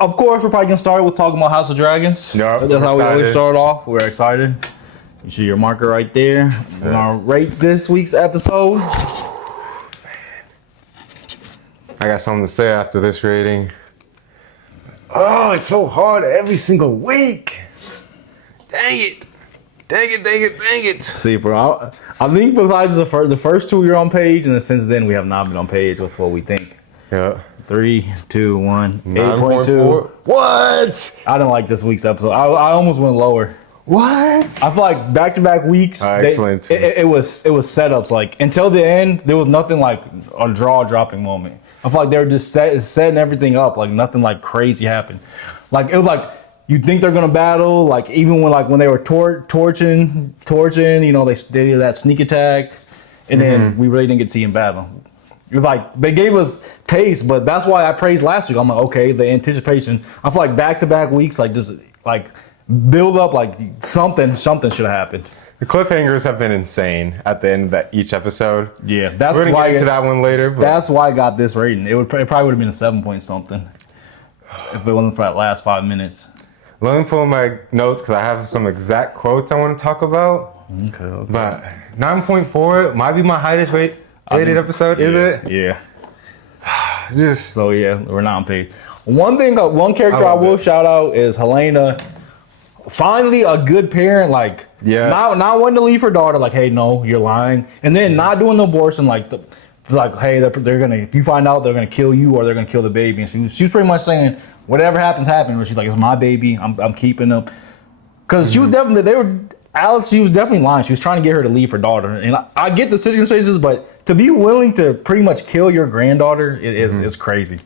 Of course, we're probably gonna start with talking about House of Dragons. Yep, That's how we always excited. start off. We're excited. You see your marker right there. We're gonna rate this week's episode. I got something to say after this rating. Oh, it's so hard every single week. Dang it. Dang it, dang it, dang it. See if we're out. I think besides the first two, we're on page, and then since then we have not been on page with what we think. Yeah. 3, 2, 1, 9.4. 8.2. What? I didn't like this week's episode. I almost went lower. What? I feel like back-to-back weeks, Excellent. it was setups. Like until the end, there was nothing like a draw-dropping moment. I feel like they were just setting everything up. Like nothing like crazy happened. Like it was like you think they're gonna battle. Like even when they were torching, you know, they did that sneak attack, and then we really didn't get to see them battle. It was like they gave us taste, but that's why I praised last week. I'm like, okay, the anticipation. I feel like back-to-back weeks, like just like build up, like something should have happened. The cliffhangers have been insane at the end of each episode. Yeah, that's We're going to why get into that one later. But that's why I got this rating. It probably would have been a 7 point something if it wasn't for that last 5 minutes. let me pull my notes because I have some exact quotes I want to talk about. Okay. But 9.4 might be my highest rated episode, is it? Yeah. Just So yeah, we're not on page. One character I loved will it. shout out is Helena. Finally, a good parent, like Yes. not wanting to leave her daughter, like, hey, no, you're lying, and then not doing the abortion, like hey, they're gonna, if you find out, they're gonna kill you or they're gonna kill the baby, and she's pretty much saying whatever happens, but she's like, it's my baby, I'm keeping them, because she was definitely Alice, she was definitely lying. She was trying to get her to leave her daughter, and I get the circumstances, but to be willing to pretty much kill your granddaughter is crazy.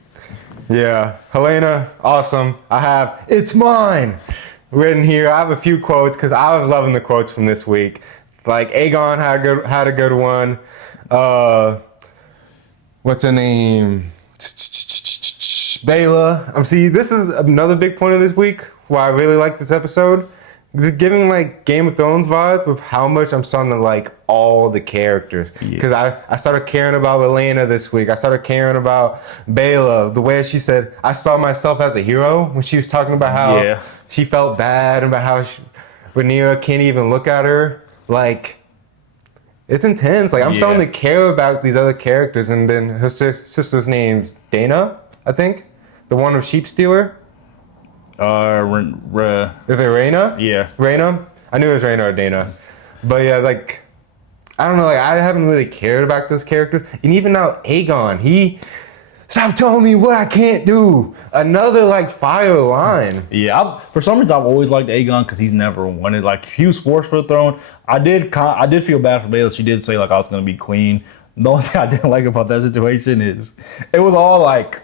yeah, Helena, awesome. I have "It's mine" written here. I have a few quotes because I was loving the quotes from this week. Like Aegon had a good one. What's her name? Bela. See, this is another big point of this week. Why I really like this episode. They're giving like Game of Thrones vibe of how much I'm starting to like all the characters. Because I started caring about Elena this week. I started caring about Bela. The way she said, I saw myself as a hero when she was talking about how she felt bad and about how Rhaenyra can't even look at her. Like, it's intense. Like, I'm starting to care about these other characters. And then her sister's name's Dana, I think. The one of Sheep Stealer. Is it Rhaena? Yeah. Rhaena? I knew it was Rhaena or Dana. But yeah, like, I don't know, like, I haven't really cared about those characters. And even now, Aegon, he, stop telling me what I can't do. Another, like, fire line. Yeah, for some reason I've always liked Aegon because he's never wanted, like, he was forced for the throne. I did feel bad for Bela. She did say, like, I was going to be queen. The only thing I didn't like about that situation is it was all like,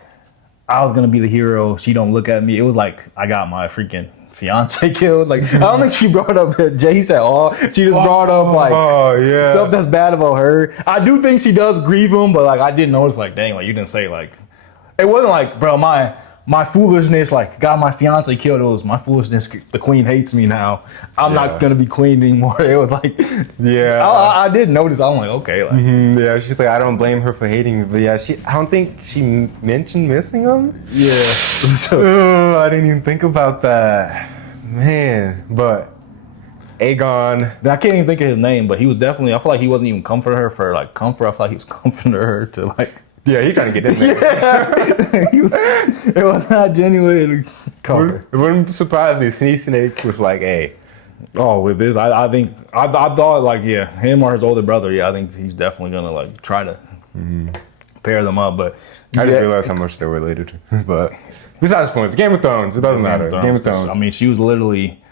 I was going to be the hero. She don't look at me. It was like, I got my freaking fiance killed. Like, I don't think she brought up Jay said, she just brought up, like, stuff that's bad about her. I do think she does grieve him, but, like, I didn't notice, like, dang, like, you didn't say, like, it wasn't like, bro, my foolishness, like, got my fiance killed. It was my foolishness. The queen hates me now. I'm not gonna be queen anymore. It was like, I did notice. I'm like, okay, like, yeah. She's like, I don't blame her for hating me, but yeah, I don't think she mentioned missing him. yeah. Oh, I didn't even think about that, man. But Aegon, I can't even think of his name, but he was definitely. I feel like he wasn't even comforting her for like comfort. I feel like he was comforting her to like. yeah, he trying to get in there. It was not genuine comfort. It wouldn't surprise me. if Snake was like, hey. Oh, with this, I think I thought like him or his older brother. Yeah, I think he's definitely gonna like try to pair them up. But I didn't realize how much they were related to. But besides points, Game of Thrones. It doesn't matter. Game of Thrones. I mean, she was literally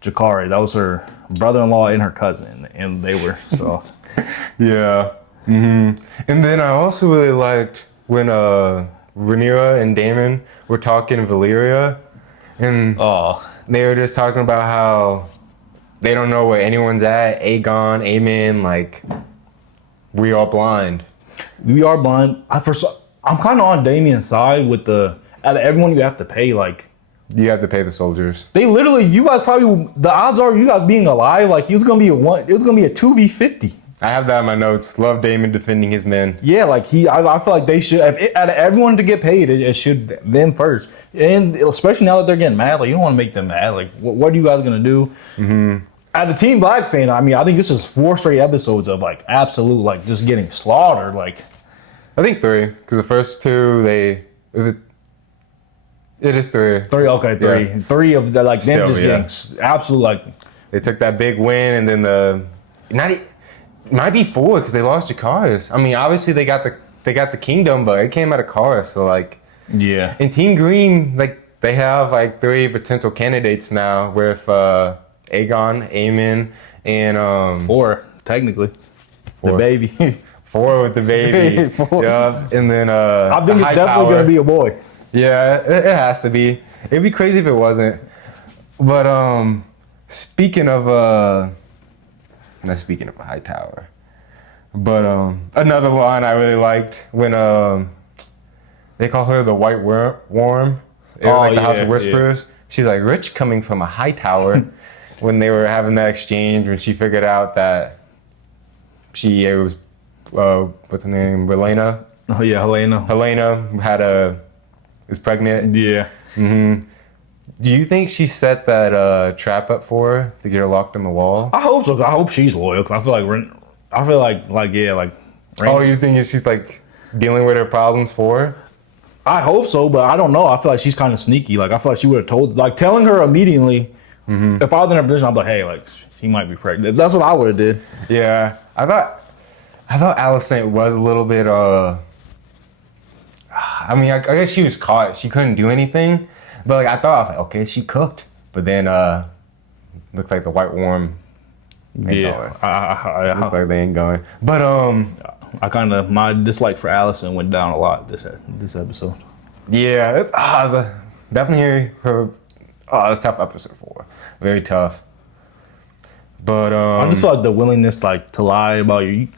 Jakari. That was her brother-in-law and her cousin, and they were so. Yeah. And then I also really liked when Rhaenyra and Daemon were talking in Valyria, and they were just talking about how they don't know where anyone's at. Aegon, Aemon, like, we are blind. We are blind. I'm kind of on Damien's side with out of everyone you have to pay, like. You have to pay the soldiers. They literally, you guys probably, the odds are you guys being alive, like, it was gonna be a 2v50. I have that in my notes. Love Damon defending his men. Yeah, like I feel like they should. Out of everyone to get paid, it should them first, and especially now that they're getting mad. Like you don't want to make them mad. Like what are you guys gonna do? Mm-hmm. As a Team Black fan, I mean, I think this is 4 straight episodes of like absolute like just getting slaughtered. Like I think 3 because the first 2 it is 3. 3, okay, 3, Yeah. 3 of the like them Still, just yeah. getting absolute like. They took that big win, and then it might be 4 because they lost Jakaris. I mean, obviously they got the kingdom, but it came out of Kara. So like, Yeah. in Team Green, like they have like 3 potential candidates now with Aegon, Aemon, and 4 technically. 4. The baby. 4 with the baby. 4. Yeah, and then I think it's definitely gonna be a boy. Yeah, it has to be. It'd be crazy if it wasn't. But speaking of not speaking of a high tower, but another line I really liked when they call her the White Worm. It was like the House of Whispers. Yeah. She's like rich coming from a high tower. When they were having that exchange, when she figured out that it was what's her name, Helena. Oh yeah, Helena. Helena is pregnant. Yeah. Mm-hmm. Do you think she set that trap up for her to get her locked in the wall? I hope so. I hope she's loyal. Cause I feel like yeah, like. Oh, you think she's like dealing with her problems for her? I hope so, but I don't know. I feel like she's kind of sneaky. Like I feel like she would have told, like telling her immediately. Mm-hmm. If I was in her position, I'd be like, hey, like she might be pregnant. That's what I would have did. Yeah, I thought Alicent was a little bit. I mean, I guess she was caught. She couldn't do anything. But like I was like, okay, she cooked. But then looks like the White Worm ain't going. Looks like they ain't going. But my dislike for Alicent went down a lot this episode. Yeah, definitely her. Oh, it's a tough episode 4. Very tough. But I just feel like the willingness like to lie about you.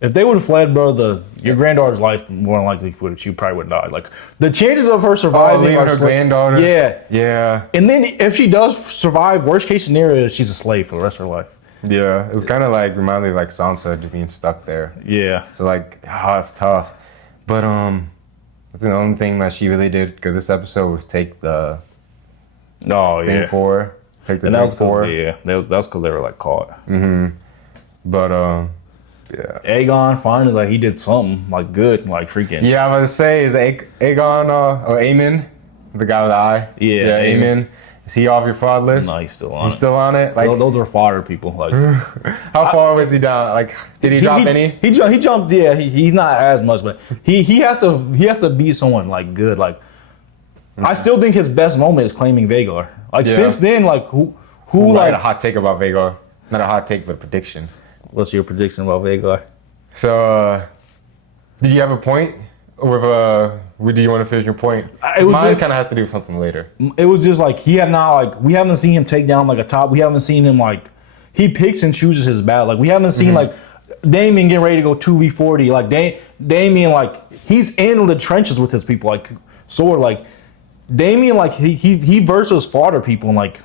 If they would have fled, bro, your granddaughter's life more than likely she probably would have died. Like the chances of her surviving leaving her granddaughter. Yeah. And then if she does survive, worst case scenario is she's a slave for the rest of her life. Yeah, it was kind of like reminded me of like Sansa just being stuck there. Yeah. So like, it's tough. But that's the only thing that she really did because this episode was take the thing for her. Take the drink for her. Yeah, that was because they were like caught. Mm-hmm. But yeah. Aegon finally like he did something like good, like freaking. Yeah, I'm about to say is Aegon or Aemon, the guy with the eye. Yeah, Aemon. Is he off your fraud list? No, he's still on. He's still on it. Like those are fodder people. Like how far was he down? Like did he drop any? He jumped. Yeah, he's not as much, but he have to be someone like good. Like I still think his best moment is claiming Vhagar. Like since then, like who like a hot take about Vhagar? Not a hot take, but a prediction. What's your prediction about Vhagar? So, did you have a point? Or do you want to finish your point? Mine kind of has to do with something later. It was just like we haven't seen him take down like a top. We haven't seen him like he picks and chooses his battle. Like we haven't seen like Damien getting ready to go 2v40. Like Damien like he's in the trenches with his people. Like Sword like Damien like he versus fodder people and like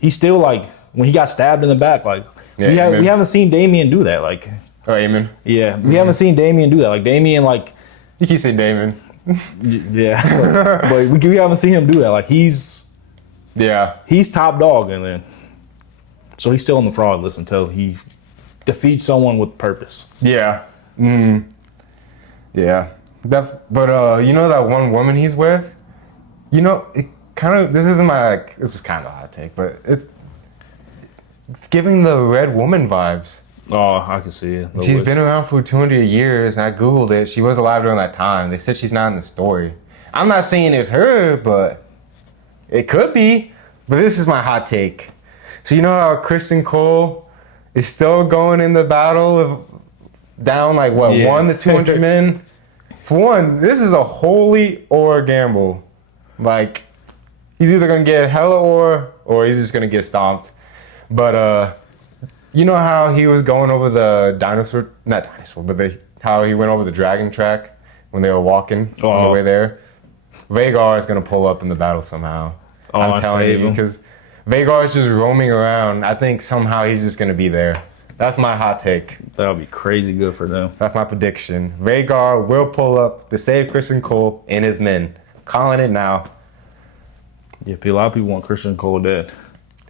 he's still like when he got stabbed in the back like. Yeah, we haven't seen Damien do that. Like, Aemon. Yeah, we haven't seen Damien do that. Like Damien, like you keep saying Damon. Yeah, but we haven't seen him do that. Like he's top dog, and then so he's still on the fraud list until he defeats someone with purpose. Yeah. Yeah. But you know that one woman he's with. You know, it kind of. This is kind of a hot take, but it's giving the Red Woman vibes. Oh, I can see it. She's been around for 200 years, and I Googled it. She was alive during that time. They said she's not in the story. I'm not saying it's her, but it could be. But this is my hot take. So you know how Kristen Cole is still going in the battle down like what, 1 to 200 men? For one, this is a holy or gamble. Like, he's either going to get hella or he's just going to get stomped. But you know how he was going over the how he went over the dragon track when they were walking on the way there? Vhagar is going to pull up in the battle somehow. I'm telling you, because Vhagar is just roaming around. I think somehow he's just going to be there. That's my hot take. That would be crazy good for them. That's my prediction. Rhaegar will pull up to save Christian Cole and his men. Calling it now. Yeah, a lot of people want Christian Cole dead.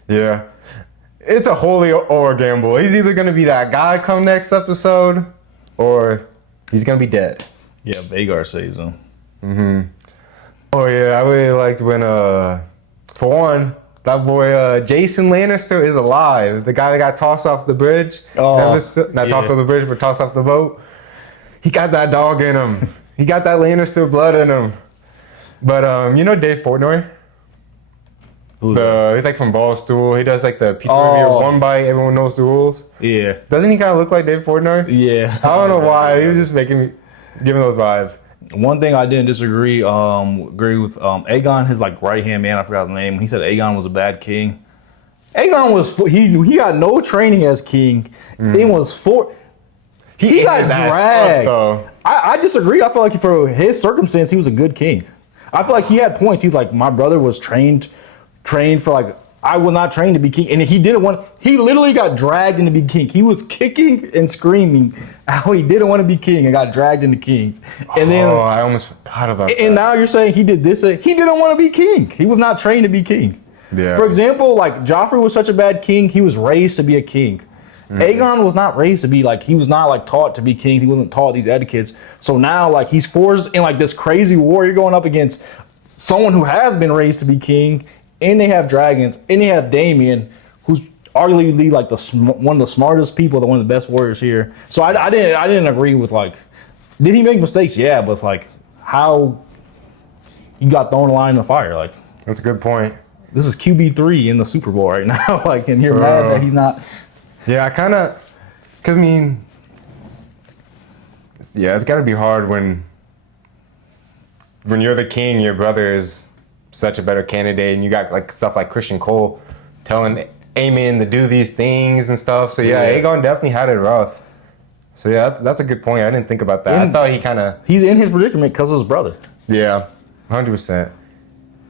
Yeah. It's a holy or gamble. He's either going to be that guy come next episode or he's going to be dead. Yeah, Vhagar saves him. Oh, yeah. I really liked when, for one, that boy Jason Lannister is alive. The guy that got tossed off the bridge. Tossed off the bridge, but tossed off the boat. He got that dog in him. He got that Lannister blood in him. But you know Dave Portnoy? He's like from Barstool. He does like the pizza review. One bite, everyone knows the rules. Yeah. Doesn't he kind of look like Dave Portnoy? Yeah. I don't know why. He was just giving those vibes. One thing I didn't agree with Aegon, his like right hand man. I forgot the name. He said Aegon was a bad king. Aegon was he got no training as king. It was he got dragged. I disagree. I feel like for his circumstance, he was a good king. I feel like he had points. He's like, my brother was trained for like, I will not train to be king. And he didn't want, he literally got dragged into be king. He was kicking and screaming how he didn't want to be king and got dragged into kings. And then, I almost forgot about that. And now you're saying he did this. He didn't want to be king. He was not trained to be king. Yeah. For example, like Joffrey was such a bad king. He was raised to be a king. Aegon was not raised to be like, he was not like taught to be king. He wasn't taught these etiquettes. So now like he's forced in like this crazy war. You're going up against someone who has been raised to be king, and they have dragons, and they have Damian, who's arguably like one of the smartest people, one of the best warriors here. So I didn't agree with like, did he make mistakes? Yeah, but it's like how you got thrown a line in the fire. Like that's a good point. This is QB3 in the Super Bowl right now. Like, and you're mad that he's not. Yeah, I kind of, cause I mean, yeah, it's got to be hard when you're the king, your brother is such a better candidate, and you got like stuff like Christian Cole telling Aemon to do these things and stuff. So yeah, Aegon definitely had it rough. So yeah, that's a good point. I didn't think about that. I thought he's in his predicament because of his brother. Yeah, 100%.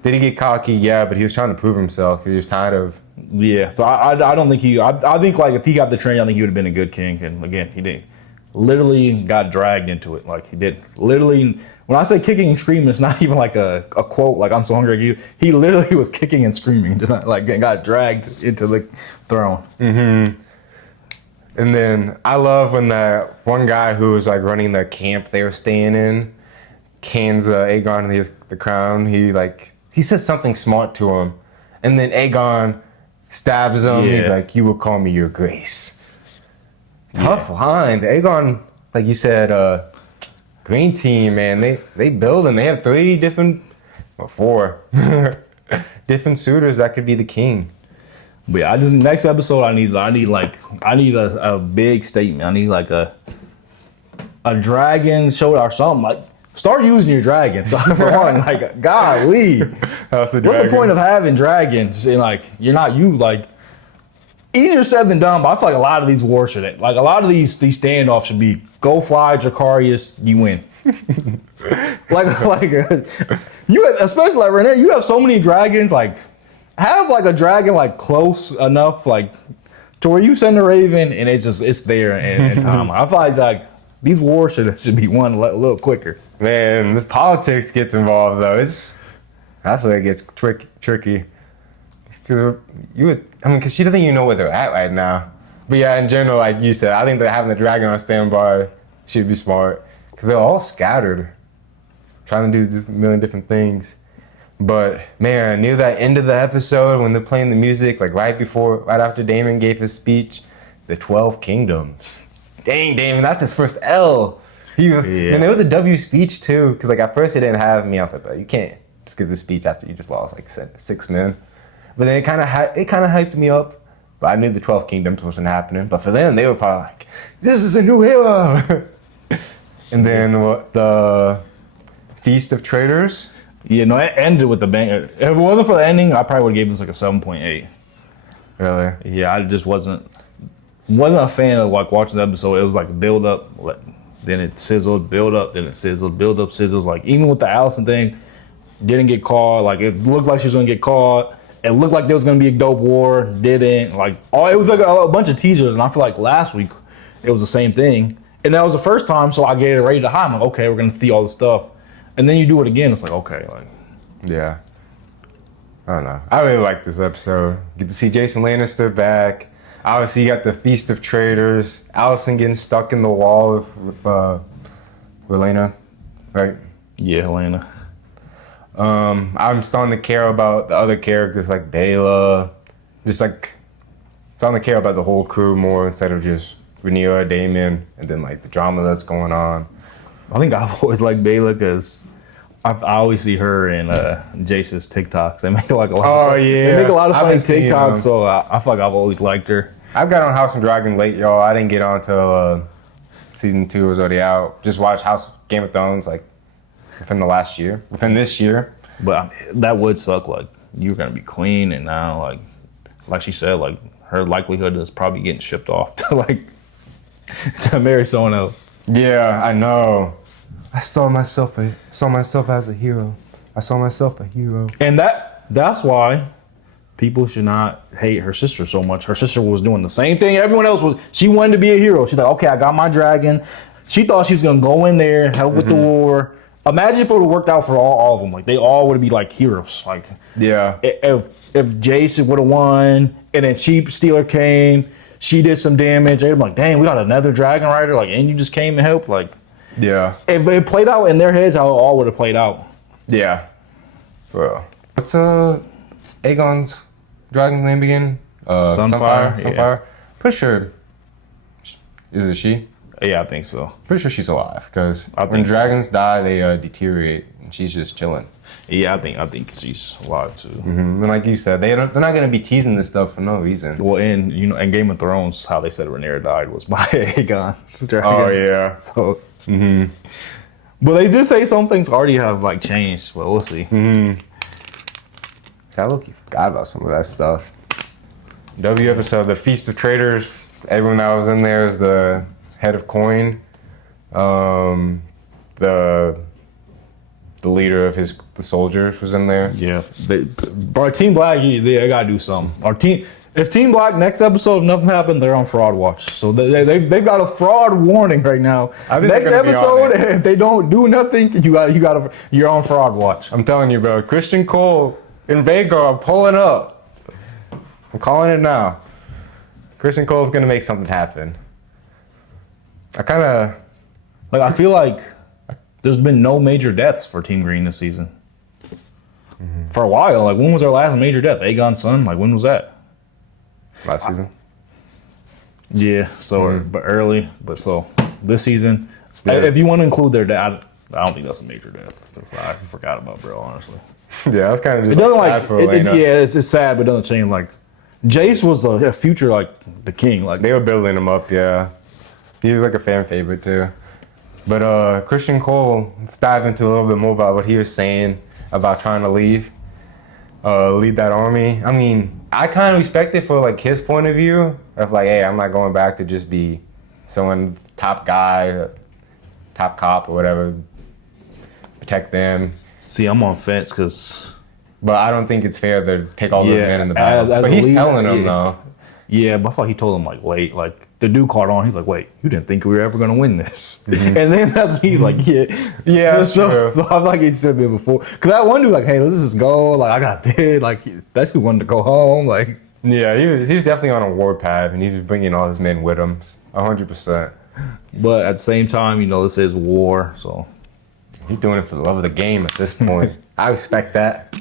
Did he get cocky? Yeah, but he was trying to prove himself. He was tired of. Yeah, so I don't think I think like if he got the training, I think he would have been a good king. And again, he didn't. Literally got dragged into it. Like he did. Literally, when I say kicking and screaming, it's not even like a quote like I'm so hungry. He literally was kicking and screaming, like got dragged into the throne. Mm-hmm. And then I love when that one guy who was like running the camp they were staying in hands Aegon the crown. He says something smart to him, and then Aegon stabs him. Yeah. He's like, "You will call me your grace." Tough lines. Aegon, like you said, Green Team, man, they build and they have four different suitors that could be the king. But yeah, next episode I need a big statement. I need like a dragon show or something. Like start using your dragons. For one, like golly. What's the point of having dragons? And like you're not like. Easier said than done, but I feel like a lot of these wars should like a lot of these standoffs should be go fly Dracarys, you win. You especially like Renee, you have so many dragons. Like have like a dragon like close enough like to where you send a raven and it's there in time. I feel like these wars should be won a little quicker. Man, this politics gets involved though. That's where it gets tricky. Because she doesn't even know where they're at right now. But yeah, in general, like you said, I think that having the dragon on standby should be smart. Because they're all scattered, trying to do just a million different things. But man, near that end of the episode when they're playing the music, like right after Daemon gave his speech, the 12 Kingdoms. Dang, Daemon, that's his first L. And there was a W speech too, because like at first it didn't have me. I was like, you can't just give the speech after you just lost like 6 men. But then it kind of hyped me up. But I knew the 12 Kingdoms wasn't happening. But for them, they were probably like, this is a new era. And then the Feast of Traitors. Yeah, no, it ended with the banger. If it wasn't for the ending, I probably would have gave this like a 7.8. Really? Yeah, I just wasn't a fan of like watching the episode. It was like build up, then it sizzled, build up, then it sizzled, build up, sizzles. Like even with the Alicent thing, didn't get caught. Like it looked like she was gonna get caught, it looked like there was gonna be a dope war. Didn't like. Oh, it was like a bunch of teasers, and I feel like last week it was the same thing. And that was the first time, so I gave it rated high. I'm like, okay, we're gonna see all this stuff, and then you do it again. It's like, okay, like. Yeah. I don't know. I really like this episode. Get to see Jason Lannister back. Obviously, you got the Feast of Traitors. Allison getting stuck in the wall with Rhaena, right? Yeah, Helena. I'm starting to care about the other characters like Bela. Just like starting to care about the whole crew more instead of just Rhaenyra, Daemon, and then like the drama that's going on. I think I've always liked Bela because I always see her in Jace's TikToks. They make like a lot. They make a lot of funny TikToks, so I feel like I've always liked her. I got on House and Dragon late, y'all. I didn't get on till season 2 was already out. Just watched Game of Thrones like within this year. But that would suck. Like you're gonna be queen, and now like she said, like her likelihood is probably getting shipped off to to marry someone else. Yeah, I know. I saw myself as a hero. I saw myself a hero. And that's why people should not hate her sister so much. Her sister was doing the same thing everyone else was. She wanted to be a hero. She's like, okay, I got my dragon. She thought she was gonna go in there, help with the war. Imagine if it would have worked out for all of them. Like they all would be like heroes. Like yeah, if Jason would have won, and then Sheep Stealer came, she did some damage. They'd be like, dang, we got another dragon rider. Like, and you just came and helped. Like. Yeah. It played out in their heads how it all would have played out. Yeah. Bro. What's Aegon's dragon's name again? Sunfire. Sunfire. Yeah. Pretty sure. Is it she? Yeah, I think so. Pretty sure she's alive because when dragons die, they deteriorate, and she's just chilling. Yeah, I think she's alive too. And like you said, they're not gonna be teasing this stuff for no reason. Well, in Game of Thrones, how they said Rhaenyra died was by Aegon. Oh yeah. So. But they did say some things already have like changed, but we'll see. I low-key forgot about some of that stuff. W episode, the Feast of Traitors. Everyone that was in there is the head of Coin. The leader of the soldiers was in there. Yeah, our Team Black, they gotta do something. If Team Black next episode, if nothing happened, they're on fraud watch. So they've got a fraud warning right now. Next episode, if they don't do nothing, you're on fraud watch. I'm telling you, bro. Christian Cole and Vega are pulling up. I'm calling it now. Christian Cole's gonna make something happen. I feel like there's been no major deaths for Team Green this season. For a while, like when was our last major death? Aegon's son? Like when was that? Last season. Yeah, but early. But so this season, if you want to include their dad, I don't think that's a major death. I forgot about bro, honestly. Yeah, that's kind of just it doesn't sad for Elena. it's sad, but it doesn't change. Like Jace was a future like the king. Like they were building him up. Yeah, he was like a fan favorite too. But Christian Cole, let's dive into a little bit more about what he was saying about trying to lead that army. I mean, I kind of respect it for like his point of view of like, hey, I'm not going back to just be someone top guy, top cop or whatever, protect them. See, I'm on fence because. But I don't think it's fair to take all those men in the battle. But he's telling them though. Yeah, but I feel like he told him like late, like the dude caught on. He's like, "Wait, you didn't think we were ever gonna win this?" And then that's when he's like, "Yeah." That's true. So I feel like it should have been before. Cause that one dude's like, "Hey, let's just go." Like I got this. Like that dude wanted to go home. Like yeah, he was definitely on a warpath, and he was bringing all his men with him, 100%. But at the same time, this is war, so he's doing it for the love of the game at this point. I respect that.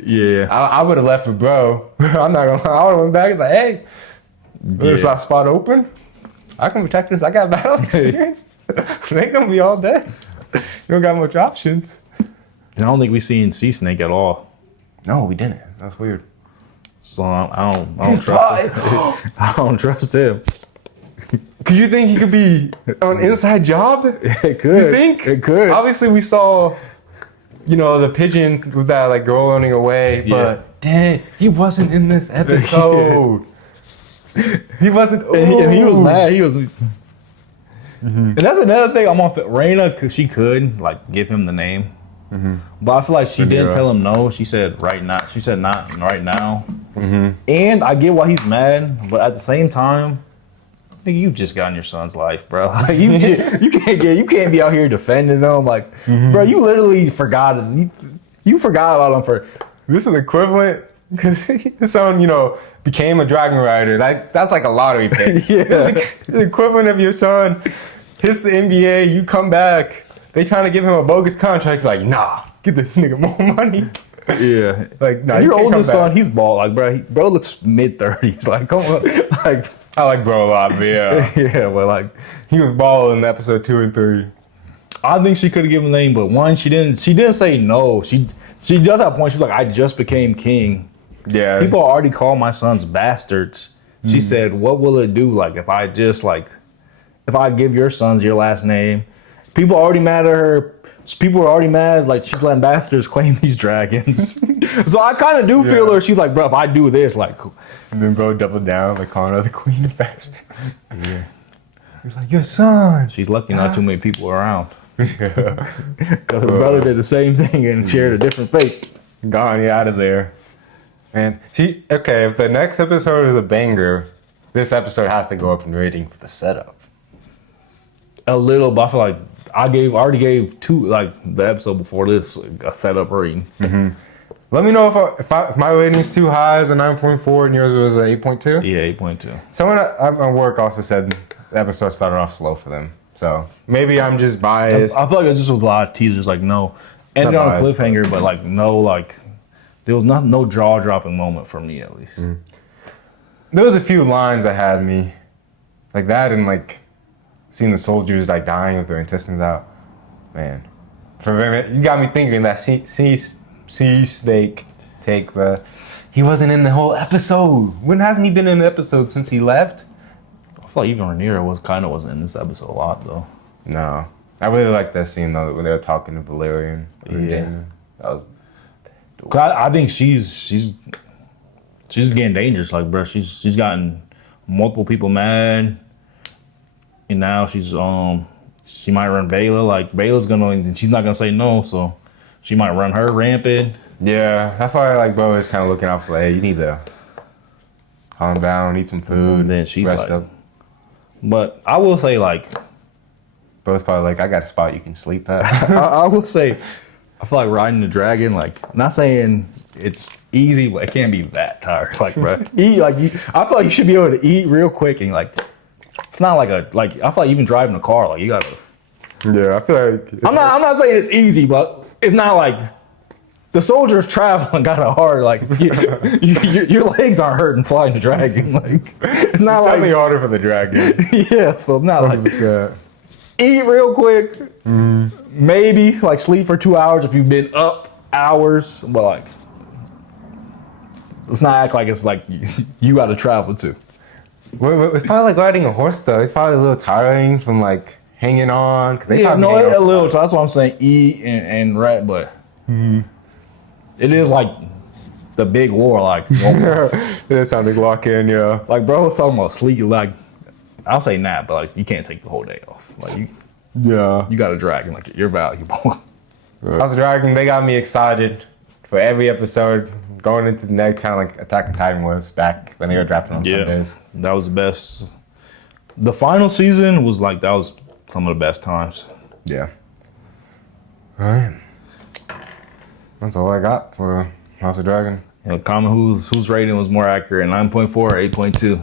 Yeah, I would have left with bro. I'm not gonna lie. I would have went back. It's like, hey, is that spot open? I can protect this. I got battle experience. They gonna be all dead. You don't got much options. And I don't think we seen Sea Snake at all. No, we didn't. That's weird. So I don't trust him. I don't trust him. Could you think he could be on inside job? It could. You think? It could. Obviously, we saw, the pigeon with that like girl running away, but dang, he wasn't in this episode. He wasn't. And he was mad. He was. And that's another thing I'm on Rhaena, because she could like give him the name. But I feel like she didn't Yeah. tell him no. She said right now. She said not right now. And I get why he's mad, but at the same time, nigga, you just got in your son's life, bro. Like you can't be out here defending them. Like, bro, you literally forgot it. You forgot about him for. This is equivalent because his son, became a dragon rider. That's like a lottery pick. Yeah. The equivalent of your son hits the NBA, you come back, they trying to give him a bogus contract. Like, nah, get the nigga more money. Yeah, Like, nah, and you your can't come oldest son, back. he's bald. Like, bro looks mid-30s. Like, come on, like, I like bro a lot, but yeah. yeah, but like, He was balling in episode 2 and 3. I think she could have given the name, but one, she didn't say no. She does that point. She was like, I just became king. Yeah. People already call my sons bastards. She said, what will it do? Like, if I just if I give your sons your last name, people already mad at her. People are already mad. Like, she's letting bastards claim these dragons. So I kind of do feel her. She's like, bro, if I do this, like, And then bro doubled down, like calling her the queen of bastards. Yeah. He's like, your son. she's lucky not too many people around. Yeah. Because his brother did the same thing and shared a different fate. Gone, out of there. And if the next episode is a banger, this episode has to go up in rating for the setup. A little, but I feel like I already gave two, like the episode before this, a setup rating. Let me know if my rating is too high as a 9.4 and yours was an 8.2. Yeah, 8.2. Someone at my work also said the episode started off slow for them. So maybe I'm just biased. I feel like it just was a lot of teasers, like no, ended Not on a biased, cliffhanger, but like no, like there was no jaw dropping moment for me at least. There was a few lines that had me like that, and like seeing the soldiers like dying with their intestines out. Man, for a minute, you got me thinking that sea snake take, but he wasn't in the whole episode. When hasn't he been in an episode since he left? I feel like even Rhaenyra wasn't in this episode a lot though. No, I really like that scene though when they were talking to Valerian. Yeah. Damon. That was 'Cause I think she's getting dangerous. Like, bro, she's gotten multiple people mad, and now she might run Bayla. Like, Bayla's she's not gonna say no, so she might run her rampant. yeah. I felt like bro is kind of looking out for like, hey, you need to calm down, eat some food, And then she's rest like- up. But I will say, like, Bro's probably like, I got a spot you can sleep at. I will say, I feel like riding the dragon. Like, not saying it's easy, but it can't be that tired. Like, bro, I feel like you should be able to eat real quick and like, it's not like I feel like even driving a car, like you gotta. Yeah, I feel like I'm not saying it's easy, but it's not like the soldiers traveling kind of hard. Like your legs aren't hurting flying the dragon. Like it's not it's definitely like harder for the dragon. yeah. So it's not like 100%. eat real quick. Maybe like sleep for 2 hours if you've been up hours, but like let's not act like it's like you got to travel too. It's probably like riding a horse though. It's probably a little tiring from like hanging on. Cause they Yeah, probably no, hang a on. little. So that's what I'm saying. Eat and rat, but it is like the big war. Like, It's time to lock in, yeah. like bro was talking about sleep. Like, I'll say nap, but like you can't take the whole day off. Like Yeah. you got a dragon. Like you're valuable. House of Dragon, they got me excited for every episode. Going into the next, kind of like Attack on Titan was back when they were dropping on Sundays. that was the best. The final season was like that was some of the best times. Yeah. All right. That's all I got for House of Dragon. You know, comment whose rating was more accurate, 9.4 or 8.2.